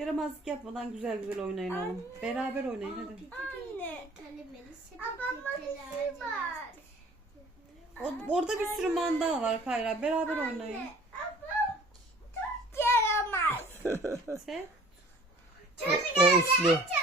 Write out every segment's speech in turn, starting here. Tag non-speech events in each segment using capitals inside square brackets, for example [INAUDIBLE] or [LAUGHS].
Yaramazlık yapmadan güzel güzel oynayın oğlum. Beraber oynayın hadi. Anne. Babamın işi var. O, orada bir sürü mandal var Kayra. Beraber oynayın. Babam çok yaramaz. Sen? Çarı O geldi.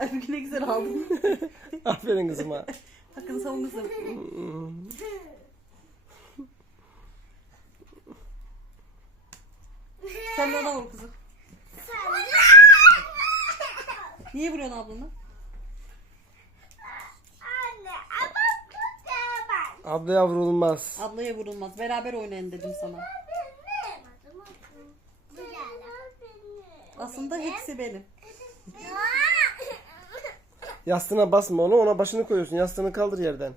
Ay ne güzel aldın. Aferin kızıma. Hakkını savun kızım. Sen de ona vur kızım. Niye vuruyorsun ablanı? Ablaya vurulmaz. Ablaya vurulmaz. Beraber oynayın dedim sana. Aslında hepsi benim. [LAUGHS] Yastığına basma onu ona başını koyuyorsun. Yastığını kaldır yerden.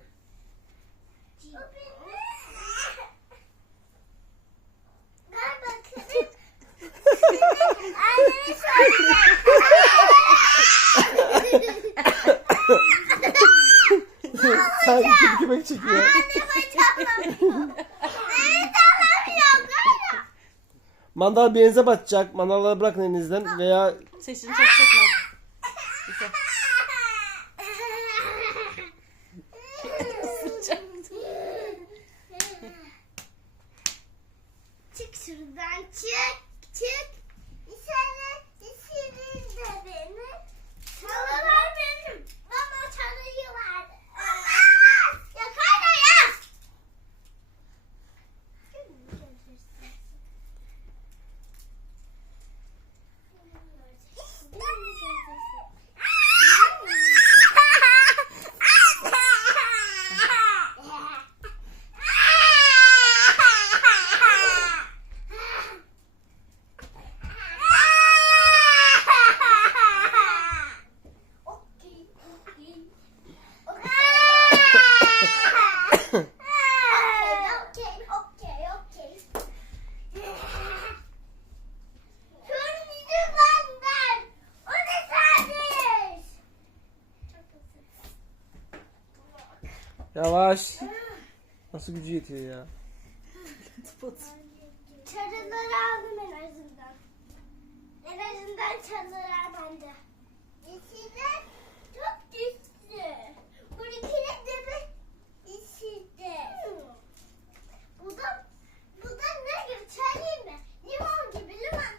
[LAUGHS] Sanki köpek çekiyor. [LAUGHS] Mandal birinize batacak. Mandalları bırakın elinizden veya Sesini çok çekme. Çık şuradan çık çık. İçeri içeri de beni. Yavaş. Nasıl gücü yetiyor ya? Çarıları aldım en azından. En azından çarılar bende. İçine